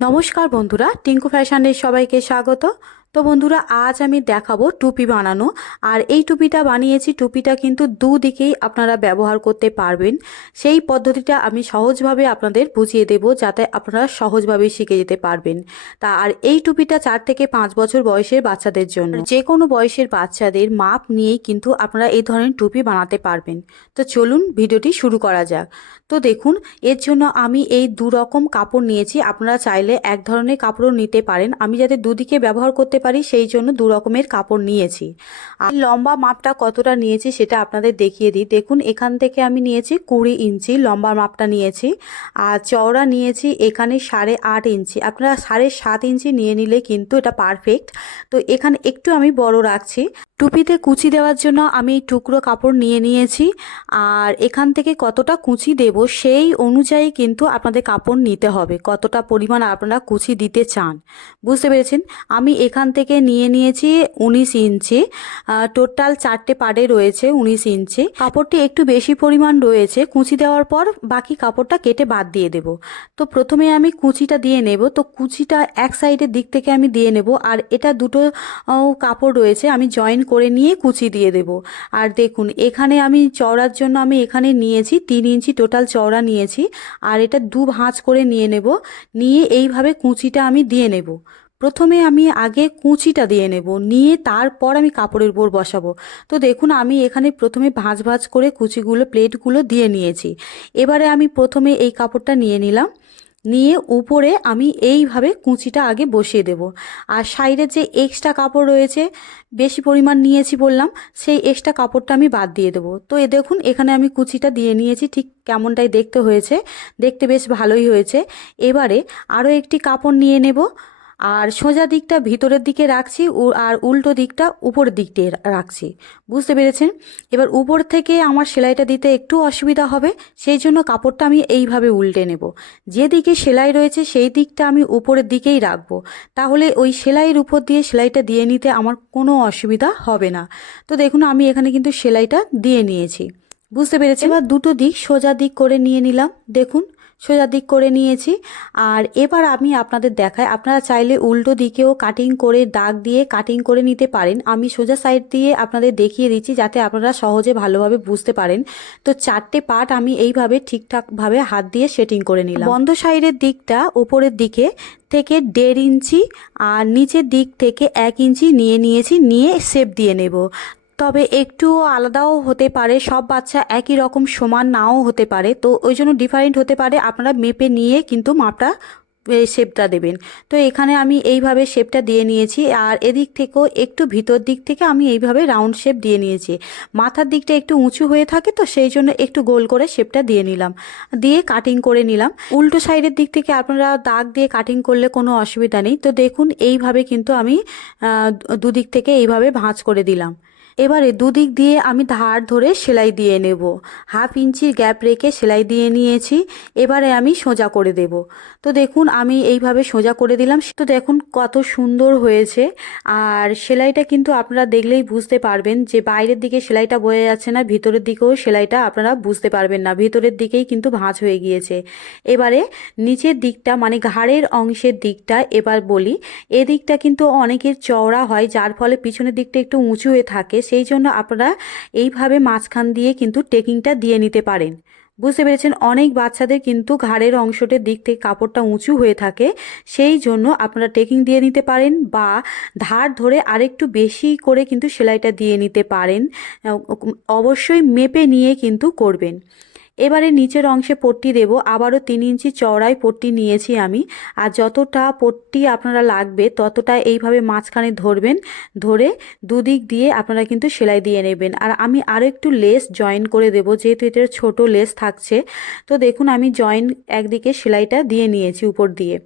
নমস্কার বন্ধুরা টিঙ্কু ফ্যাশনের সবাইকে স্বাগত। তো বন্ধুরা, আজ আমি দেখাবো টুপি বানানো। আর এই টুপিটা বানিয়েছি, টুপিটা কিন্তু দুদিকেই আপনারা ব্যবহার করতে পারবেন। সেই পদ্ধতিটা আমি সহজভাবে আপনাদের বুঝিয়ে দেব, যাতে আপনারা সহজভাবে শিখে যেতে পারবেন। তা আর এই টুপিটা চার থেকে পাঁচ বছর বয়সের বাচ্চাদের জন্য। যে কোনো বয়সের বাচ্চাদের মাপ নিয়েই কিন্তু আপনারা এই ধরনের টুপি বানাতে পারবেন। তো চলুন ভিডিওটি শুরু করা যাক। তো দেখুন, এর জন্য আমি এই দু রকম কাপড় নিয়েছি। আপনারা চাইলে এক ধরনের কাপড়ও নিতে পারেন। আমি যাতে দুদিকে ব্যবহার করতে পারি, সেই জন্য দু রকমের কাপড় নিয়েছি। আর লম্বা মাপটা কতটা নিয়েছি সেটা আপনাদের দেখিয়ে দিই। দেখুন, এখান থেকে আমি নিয়েছি কুড়ি ইঞ্চি লম্বা মাপটা নিয়েছি আর চওড়া নিয়েছি এখানে সাড়ে আট ইঞ্চি। আপনারা সাড়ে সাত ইঞ্চি নিয়ে নিলে কিন্তু এটা পারফেক্ট তো এখানে একটু আমি বড় রাখছি। টুপিতে কুচি দেওয়ার জন্য আমি টুকরো কাপড় নিয়ে নিয়েছি আর এখান থেকে কতটা কুচি দেব সেই অনুযায়ী কিন্তু আপনাদের কাপড় নিতে হবে। কতটা পরিমাণ আপনারা কুচি দিতে চান। বুঝতে পেরেছেন? আমি এখান থেকে নিয়ে নিয়েছি উনিশ ইঞ্চি। টোটাল চারটে পাড়ে রয়েছে উনিশ ইঞ্চি। কাপড়টি একটু বেশি পরিমাণ রয়েছে। কুচি দেওয়ার পর বাকি কাপড়টা কেটে বাদ দিয়ে দেব। তো প্রথমে আমি কুচিটা দিয়ে নেব। তো কুচিটা এক সাইডের দিক থেকে আমি দিয়ে নেব। আর এটা দুটো কাপড় রয়েছে। আমি জয়েন করে নিয়ে কুচি দিয়ে দেব। আর দেখুন, এখানে আমি চওড়ার জন্য আমি এখানে নিয়েছি তিন ইঞ্চি টোটাল চওড়া নিয়েছি। আর এটা দু ভাঁজ করে নিয়ে নেব। নিয়ে এইভাবে কুচিটা আমি দিয়ে নেব। প্রথমে আমি আগে কুচিটা দিয়ে নেব, নিয়ে তারপর আমি কাপড়ের উপর বসাবো। তো দেখুন, আমি এখানে প্রথমে ভাঁজ ভাঁজ করে কুচিগুলো, প্লেটগুলো দিয়ে নিয়েছি। এবারে আমি প্রথমে এই কাপড়টা নিয়ে নিলাম। নিয়ে উপরে আমি এইভাবে কুচিটা আগে বসিয়ে দেব। আর সাইডের যে এক্সট্রা কাপড় রয়েছে, বেশি পরিমাণ নিয়েছি বললাম, সেই এক্সট্রা কাপড়টা আমি বাদ দিয়ে দেবো। তো এ দেখুন, এখানে আমি কুচিটা দিয়ে নিয়েছি, ঠিক কেমনটাই দেখতে হয়েছে, দেখতে বেশ ভালোই হয়েছে। এবারে আরও একটি কাপড় নিয়ে নেব। আর সোজা দিকটা ভিতরের দিকে রাখছি আর উল্টো দিকটা উপরের দিকতে রাখছি। বুঝতে পেরেছেন? এবার উপর থেকে আমার সেলাইটা দিতে একটু অসুবিধা হবে, সেই জন্য কাপড়টা আমি এইভাবে উল্টে নেব। যেদিকে সেলাই রয়েছে, সেই দিকটা আমি উপরের দিকেই রাখব। তাহলে ওই সেলাইয়ের উপর দিয়ে সেলাইটা দিয়ে নিতে আমার কোনো অসুবিধা হবে না। তো দেখুন, আমি এখানে কিন্তু সেলাইটা দিয়ে নিয়েছি। বুঝতে পেরেছি এবার দুটো দিক সোজা দিক করে নিয়ে নিলাম। দেখুন সোজা দিক করে নিয়েছি। আর এবার আমি আপনাদের দেখাই, আপনারা চাইলে উল্টো দিকেও কাটিং করে দাগ দিয়ে কাটিং করে নিতে পারেন। আমি সোজা সাইড দিয়ে আপনাদের দেখিয়ে দিচ্ছি যাতে আপনারা সহজে ভালোভাবে বুঝতে পারেন। তো চারটে পার্ট আমি এইভাবে ঠিকঠাকভাবে হাত দিয়ে সেটিং করে নিলাম। বন্ধ সাইডের দিকটা উপরের দিকে থেকে দেড় ইঞ্চি আর নিচের দিক থেকে এক ইঞ্চি নিয়ে নিয়েছি, নিয়ে শেপ দিয়ে নেব। তবে একটু আলাদাও হতে পারে, সব বাচ্চা একই রকম সমান নাও হতে পারে। তো ওই জন্য ডিফারেন্ট হতে পারে, আপনারা মেপে নিয়ে কিন্তু মাপটা শেপটা দেবেন। তো এখানে আমি এইভাবে শেপটা দিয়ে নিয়েছি, আর এদিক থেকেও একটু ভিতর দিক থেকে আমি এইভাবে রাউন্ড শেপ দিয়ে নিয়েছি। মাথার দিকটা একটু উঁচু হয়ে থাকে তো সেই জন্য একটু গোল করে শেপটা দিয়ে নিলাম, দিয়ে কাটিং করে নিলাম। উল্টো সাইডের দিক থেকে আপনারা দাগ দিয়ে কাটিং করলে কোনো অসুবিধা নেই। তো দেখুন, এইভাবে কিন্তু আমি দুদিক থেকে এইভাবে ভাঁজ করে দিলাম। এবারে দুদিক দিয়ে আমি ধার ধরে সেলাই দিয়ে নেব। হাফ ইঞ্চির গ্যাপ রেখে সেলাই দিয়ে নিয়েছি, এবারে আমি সোজা করে দেব। তো দেখুন, আমি এইভাবে সোজা করে দিলাম। তো দেখুন, কত সুন্দর হয়েছে। আর সেলাইটা কিন্তু আপনারা দেখলেই বুঝতে পারবেন যে বাইরের দিকে সেলাইটা বয়ে যাচ্ছে না, ভিতরের দিকেও সেলাইটা আপনারা বুঝতে পারবেন না। ভিতরের দিকেই কিন্তু ভাঁজ হয়ে গিয়েছে। এবারে নিচের দিকটা মানে ঘাড়ের অংশের দিকটা এবার বলি। এদিকটা কিন্তু অনেকের চওড়া হয়, যার ফলে পিছনের দিকটা একটু উঁচু হয়ে থাকে। সেই জন্য আপনারা এইভাবে মাঝখান দিয়ে কিন্তু টেকিংটা দিয়ে নিতে পারেন। বুঝতে পেরেছেন? অনেক বাচ্চাদের কিন্তু ঘাড়ের অংশটির দিক থেকে কাপড়টা উঁচু হয়ে থাকে, সেই জন্য আপনারা টেকিং দিয়ে নিতে পারেন বা ধার ধরে আরেকটু বেশি করে কিন্তু সেলাইটা দিয়ে নিতে পারেন। অবশ্যই মেপে নিয়ে কিন্তু করবেন। এবারে নিচের অংশে পট্টি দেব, আবারও তিন ইঞ্চি চওড়ায় পট্টি নিয়েছি আমি। আর যতটা পট্টি আপনারা লাগবে, ততটা এইভাবে মাঝখানে ধরবেন, ধরে দুদিক দিয়ে আপনারা কিন্তু সেলাই দিয়ে নেবেন। আর আমি আরও একটু লেস জয়েন করে দেব, যেহেতু এটার ছোট লেস থাকছে। তো দেখুন, আমি জয়েন একদিকে সেলাইটা দিয়ে নিয়েছি উপর দিয়ে।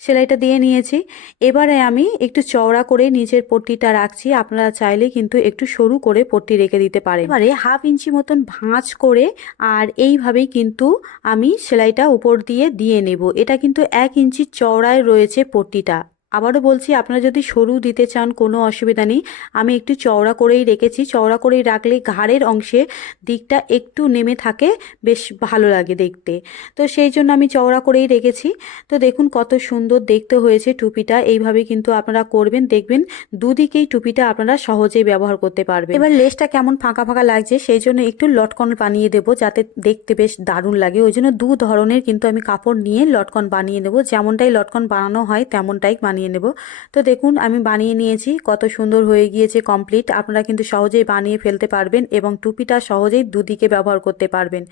সেলাইটা দিয়ে নিয়েছি। এবারে আমি একটু চওড়া করে নিচের পট্টিটা রাখছি। আপনারা চাইলে কিন্তু একটু সরু করে পট্টি রেখে দিতে পারে এবারে হাফ ইঞ্চি মতন ভাঁজ করে আর এইভাবেই কিন্তু আমি সেলাইটা উপর দিয়ে দিয়ে নেব। এটা কিন্তু এক ইঞ্চি চওড়ায় রয়েছে পট্টিটা। আবারও বলছি, আপনারা যদি সরু দিতে চান কোনো অসুবিধা নেই। আমি একটু চওড়া করেই রেখেছি। চওড়া করেই রাখলে ঘাড়ের অংশে দিকটা একটু নেমে থাকে, বেশ ভালো লাগে দেখতে। তো সেই জন্য আমি চওড়া করেই রেখেছি। তো দেখুন কত সুন্দর দেখতে হয়েছে টুপিটা। এইভাবে কিন্তু আপনারা করবেন, দেখবেন দুদিকেই টুপিটা আপনারা সহজেই ব্যবহার করতে পারবেন। এবার লেসটা কেমন ফাঁকা ফাঁকা লাগছে, সেই জন্য একটু লটকন বানিয়ে দেবো, যাতে দেখতে বেশ দারুণ লাগে। ওই জন্য দু ধরনের কিন্তু আমি কাপড় নিয়ে লটকন বানিয়ে নেব যেমনটাই লটকন বানানো হয়, তেমনটাই বানিয়ে নেব। তো দেখুন, আমি বানিয়ে নিয়েছি, কত সুন্দর হয়ে গিয়েছে কমপ্লিট আপনারা কিন্তু সহজেই বানিয়ে ফেলতে পারবেন এবং টুপিটা সহজেই দুদিকে ব্যবহার করতে পারবেন।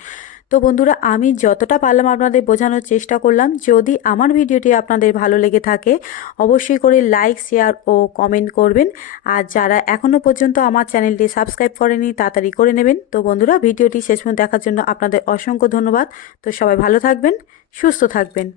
তো বন্ধুরা, আমি যতটা পারলাম আপনাদের বোঝানোর চেষ্টা করলাম। যদি আমার ভিডিওটি আপনাদের ভালো লেগে থাকে, অবশ্যই করে লাইক শেয়ার ও কমেন্ট করবেন। আর যারা এখনও পর্যন্ত আমার চ্যানেলটি সাবস্ক্রাইব করেনি, তাড়াতাড়ি করে নেবেন। তো বন্ধুরা, ভিডিওটি শেষ পর্যন্ত দেখার জন্য আপনাদের অসংখ্য ধন্যবাদ। তো সবাই ভালো থাকবেন, সুস্থ থাকবেন।